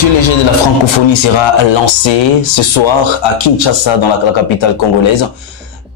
messieurs, les Jeux de la francophonie sera lancé ce soir à Kinshasa, dans la capitale congolaise.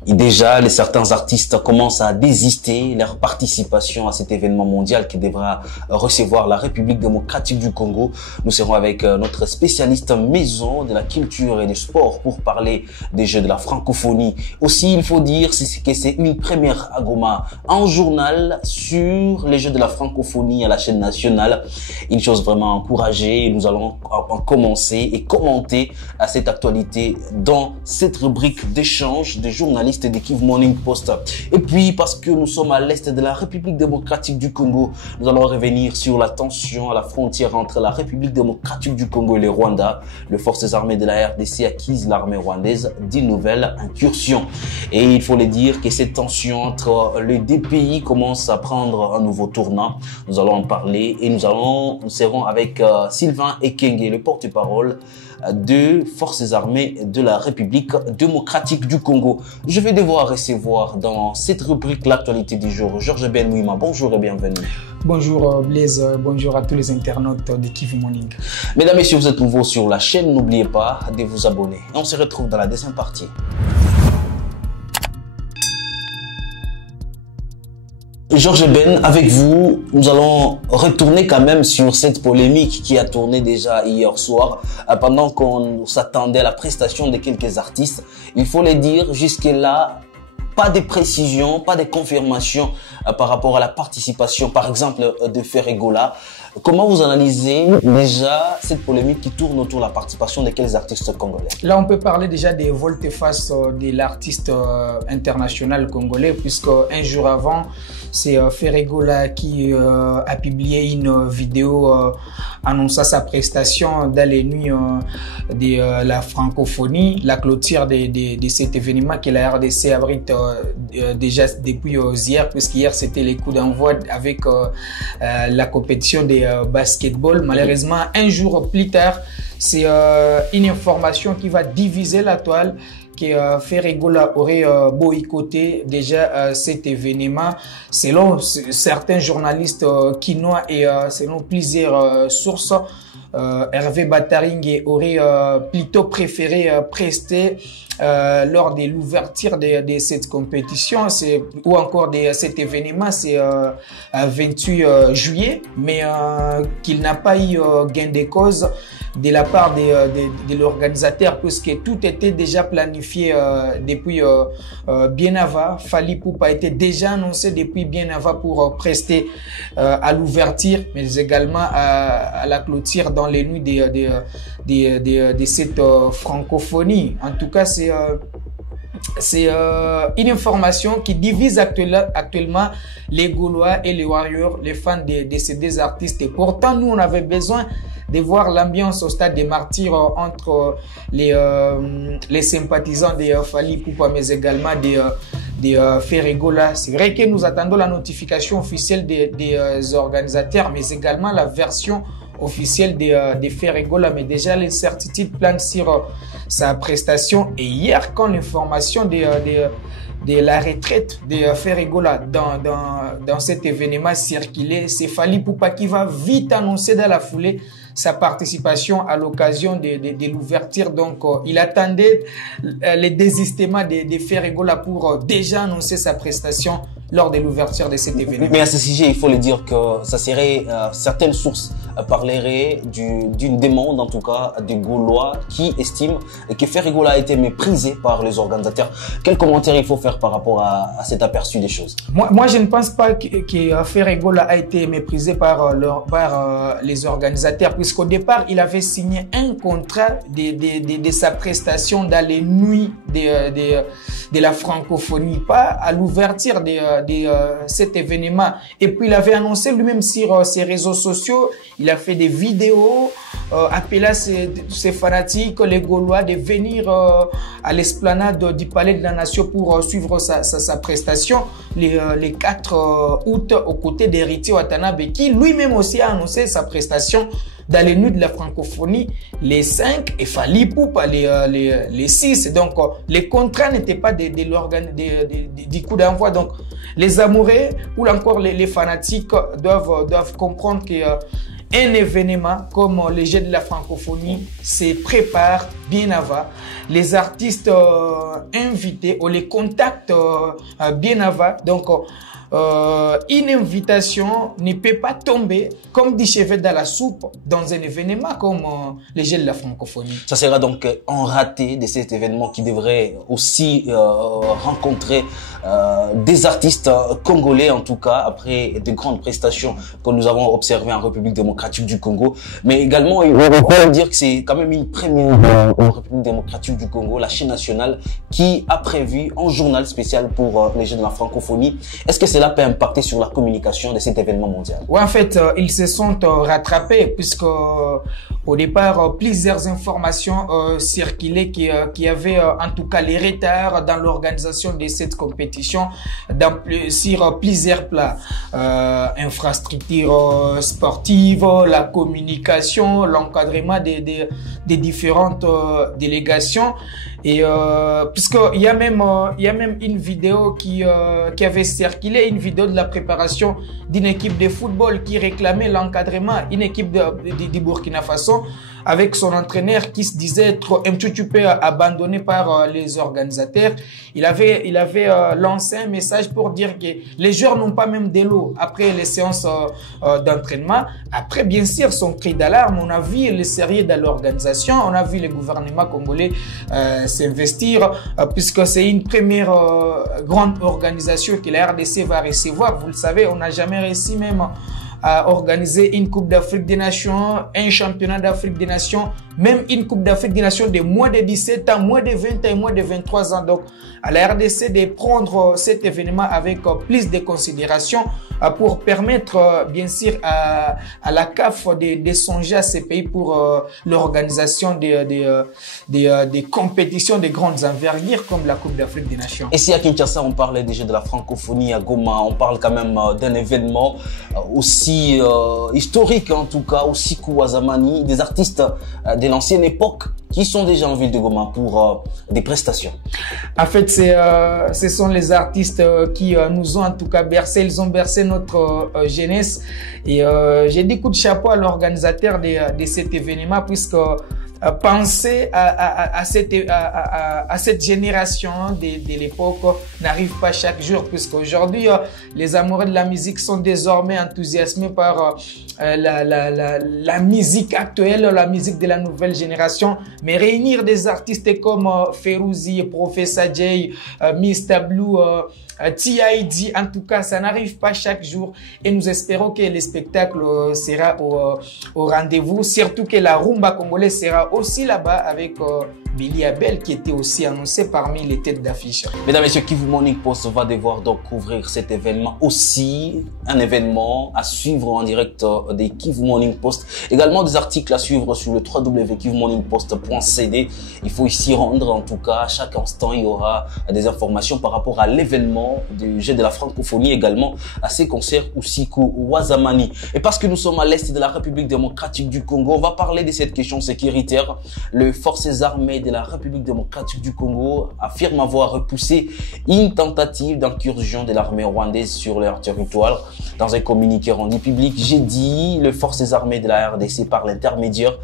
Et déjà, certains artistes commencent à désister leur participation à cet événement mondial qui devra recevoir la République démocratique du Congo. Nous serons avec notre spécialiste maison de la culture et du sport pour parler des Jeux de la francophonie. Aussi, il faut dire que c'est une première à Goma en journal sur les Jeux de la francophonie à la chaîne nationale. Une chose vraiment encouragée. Nous allons en commencer et commenter à cette actualité dans cette rubrique d'échange des journalistes de Kivu Morning Post. Et puis, parce que nous sommes à l'est de la République démocratique du Congo, nous allons revenir sur la tension à la frontière entre la République démocratique du Congo et le Rwanda. Les forces armées de la RDC accusent l'armée rwandaise d'une nouvelle incursion. Et il faut le dire que cette tension entre les deux pays commence à prendre un nouveau tournant. Nous allons en parler et nous serons avec Sylvain Ekenge, le porte-parole de forces armées de la République démocratique du Congo. Je vais devoir recevoir dans cette rubrique l'actualité du jour Georges Ben Mouima. Bonjour et bienvenue. Bonjour Blaise, bonjour à tous les internautes de Kivu Morning. Mesdames et messieurs, vous êtes nouveaux sur la chaîne, n'oubliez pas de vous abonner. Et on se retrouve dans la deuxième partie. Georges Ben, avec vous, nous allons retourner quand même sur cette polémique qui a tourné déjà hier soir, pendant qu'on s'attendait à la prestation de quelques artistes. Il faut le dire, jusque-là, pas de précision, pas de confirmation par rapport à la participation, par exemple, de Ferregola. Comment vous analysez déjà cette polémique qui tourne autour de la participation de quels artistes congolais? Là, on peut parler déjà des volte-face de l'artiste international congolais, puisque un jour avant, c'est Ferregola qui a publié une vidéo annonçant sa prestation dans les nuits de la francophonie, la clôture de cet événement que la RDC abrite déjà depuis hier, puisqu'hier c'était les coups d'envoi avec la compétition des basketball. Malheureusement, un jour plus tard, c'est une information qui va diviser la toile, que Ferregola aurait boycotté déjà cet événement. Selon certains journalistes quinois et selon plusieurs sources, Hervé Bataringue aurait plutôt préféré prester lors de l'ouverture de cette compétition, ou encore de cet événement, c'est 28 juillet, mais qu'il n'a pas eu gain de cause de la part de l'organisateur, puisque tout était déjà planifié depuis bien avant. Fally Ipupa était déjà annoncé depuis bien avant pour prester à l'ouverture, mais également à la clôture dans les nuits de cette francophonie. En tout cas, c'est une information qui divise actuellement les Gaulois et les Warriors, les fans de ces deux artistes. Et pourtant, nous, on avait besoin de voir l'ambiance au stade des Martyrs entre les sympathisants de Fally Ipupa, mais également de Ferregola. C'est vrai que nous attendons la notification officielle des organisateurs, mais également la version officielle de Ferregola, mais déjà l'incertitude plane sur sa prestation. Et hier, quand l'information de la retraite de Ferregola dans cet événement circulait, c'est Fally Ipupa qui va vite annoncer dans la foulée sa participation à l'occasion de l'ouverture. Donc, il attendait le désistement de Ferregola pour déjà annoncer sa prestation lors de l'ouverture de cet événement. Mais à ce sujet, il faut le dire que ça serait, certaines sources parleraient d'une demande, en tout cas, des Gaulois qui estiment que Ferregola a été méprisé par les organisateurs. Quel commentaire il faut faire par rapport à cet aperçu des choses? Moi, je ne pense pas que Ferregola a été méprisé par les organisateurs, puisqu'au départ, il avait signé un contrat de sa prestation dans les nuits de la francophonie, pas à l'ouverture de cet événement. Et puis, il avait annoncé lui-même sur ses réseaux sociaux, il a fait des vidéos appelant ses fanatiques, les Gaulois, de venir à l'esplanade du Palais de la Nation pour suivre sa prestation les 4 août aux côtés d'Héritier Watanabe, qui lui-même aussi a annoncé sa prestation dans les nuits de la francophonie les 5 et Fally Ipupa les 6. Donc, les contrats n'étaient pas du coup d'envoi. Donc, les amoureux ou encore les fanatiques doivent comprendre que un événement comme les Jeux de la francophonie se prépare bien avant. Les artistes invités, on les contacte bien avant. Donc, une invitation ne peut pas tomber comme des cheveux dans la soupe dans un événement comme les Jeux de la francophonie. Ça sera donc un raté de cet événement qui devrait aussi rencontrer des artistes congolais, en tout cas, après de grandes prestations que nous avons observées en République démocratique du Congo. Mais également, il faut dire que c'est quand même une première en République démocratique du Congo, la chaîne nationale, qui a prévu un journal spécial pour les Jeux de la francophonie. Est-ce que cela peut impacter sur la communication de cet événement mondial? Oui, en fait, ils se sont rattrapés puisque au départ, plusieurs informations circulaient qui avaient en tout cas les retards dans l'organisation de cette compétition sur plusieurs plans. Infrastructures sportives, la communication, l'encadrement des différentes délégations. Et puisqu'il y a même une vidéo qui avait circulé, une vidéo de la préparation d'une équipe de football qui réclamait l'encadrement, une équipe du Burkina Faso, avec son entraîneur qui se disait être un petit peu abandonné par les organisateurs. Il avait lancé un message pour dire que les joueurs n'ont pas même de l'eau après les séances d'entraînement. Après, bien sûr, son cri d'alarme, on a vu le sérieux de l'organisation, on a vu le gouvernement congolais s'investir, puisque c'est une première grande organisation que la RDC va recevoir. Vous le savez, on n'a jamais réussi même à organiser une Coupe d'Afrique des Nations, un championnat d'Afrique des Nations, même une Coupe d'Afrique des Nations de moins de 17 ans, moins de 20 ans et moins de 23 ans. Donc, à la RDC de prendre cet événement avec plus de considération pour permettre, bien sûr, à la CAF de songer à ces pays pour l'organisation des compétitions de grandes envergures comme la Coupe d'Afrique des Nations. Et si à Kinshasa, on parlait déjà de la francophonie, à Goma, on parle quand même d'un événement aussi historique, en tout cas, aussi Kouazamani, des artistes de l'ancienne époque qui sont déjà en ville de Goma pour des prestations. En fait, ce sont les artistes qui nous ont en tout cas bercé, ils ont bercé notre jeunesse. Et j'ai dit coup de chapeau à l'organisateur de cet événement, puisque penser à cette génération de l'époque n'arrive pas chaque jour, puisqu'aujourd'hui les amoureux de la musique sont désormais enthousiasmés par la musique actuelle, la musique de la nouvelle génération. Mais réunir des artistes comme Ferouzi, Professor Jay, Mr Blue, T.I.D, en tout cas, ça n'arrive pas chaque jour, et nous espérons que le spectacle sera au rendez-vous, surtout que la rumba congolaise sera aussi là-bas avec Billy Abel qui était aussi annoncé parmi les têtes d'affiche. Mesdames et messieurs, Kivu Morning Post va devoir donc couvrir cet événement aussi, un événement à suivre en direct des Kivu Morning Post. Également des articles à suivre sur le www.kivumorningpost.cd. Il faut ici rendre, en tout cas, à chaque instant, il y aura des informations par rapport à l'événement du Jeu de la francophonie, également à ces concerts Usiku Wazamani. Et parce que nous sommes à l'est de la République démocratique du Congo, on va parler de cette question sécuritaire. Les forces armées de la République démocratique du Congo affirment avoir repoussé une tentative d'incursion de l'armée rwandaise sur leur territoire. Dans un communiqué rendu public jeudi, les forces armées de la RDC, par l'intermédiaire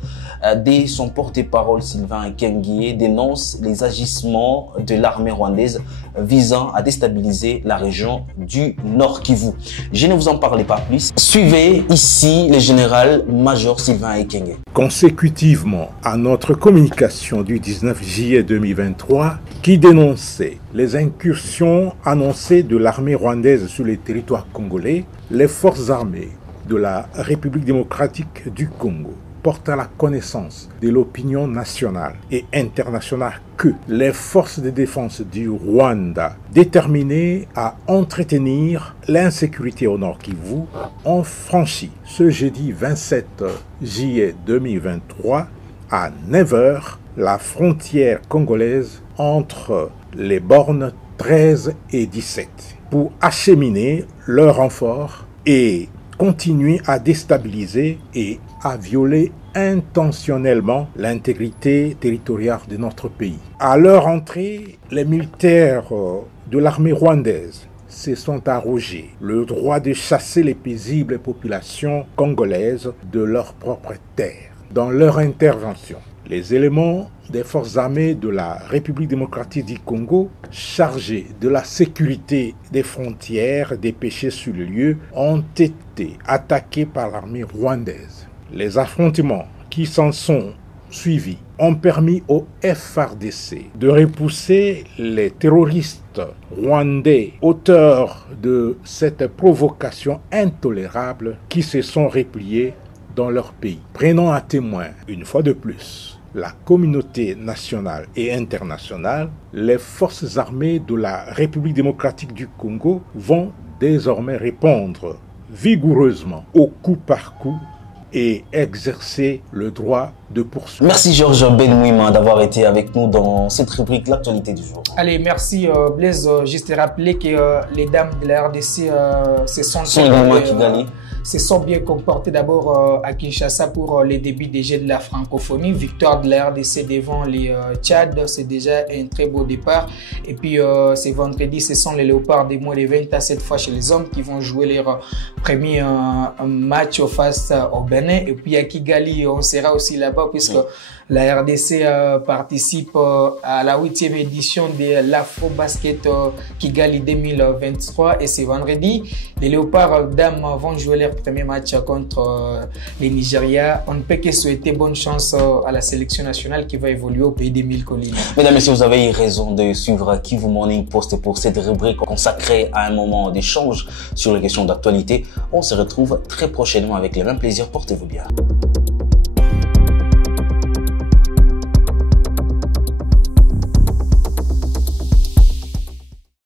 de son porte-parole Sylvain Ekenge, dénoncent les agissements de l'armée rwandaise visant à déstabiliser la région du Nord Kivu. Je ne vous en parle pas plus. Suivez ici le général-major Sylvain Ekenge. Consécutivement à notre communication du 19 juillet 2023 qui dénonçait les incursions annoncées de l'armée rwandaise sur les territoires congolais, les forces armées de la République démocratique du Congo portent à la connaissance de l'opinion nationale et internationale que les forces de défense du Rwanda, déterminées à entretenir l'insécurité au Nord Kivu, ont franchi ce jeudi 27 juillet 2023 à 9 h la frontière congolaise entre les bornes 13 et 17 pour acheminer leurs renforts et continuer à déstabiliser et à violer intentionnellement l'intégrité territoriale de notre pays. À leur entrée, les militaires de l'armée rwandaise se sont arrogés le droit de chasser les paisibles populations congolaises de leur propre terre. Dans leur intervention, les éléments des forces armées de la République démocratique du Congo, chargés de la sécurité des frontières dépêchés sur le lieu, ont été attaqués par l'armée rwandaise. Les affrontements qui s'en sont suivis ont permis au FARDC de repousser les terroristes rwandais, auteurs de cette provocation intolérable, qui se sont repliés dans leur pays. Prenons à témoin, une fois de plus, la communauté nationale et internationale. Les forces armées de la République démocratique du Congo vont désormais répondre vigoureusement au coup par coup et exercer le droit de poursuite. Merci Georges Benouima d'avoir été avec nous dans cette rubrique l'actualité du jour. Allez, merci Blaise. Juste rappeler que les dames de la RDC se sont bien comportées d'abord à Kinshasa pour les débuts des Jeux de la francophonie. Victoire de la RDC devant les Tchad, c'est déjà un très beau départ. Et puis c'est vendredi, ce sont les Léopards des moins de 20 à cette fois chez les hommes qui vont jouer leur premier match face au Bénin. Et puis à Kigali, on sera aussi là-bas puisque la RDC participe à la 8e édition de l'Afro-Basket Kigali 2023 et c'est vendredi. Les Léopards dames vont jouer leur premier match contre les Nigeria. On ne peut que souhaiter bonne chance à la sélection nationale qui va évoluer au pays des 1000 collines. Mesdames et messieurs, vous avez eu raison de suivre Kivu Morning Post pour cette rubrique consacrée à un moment d'échange sur les questions d'actualité. On se retrouve très prochainement avec les mêmes plaisirs. Portez-vous bien.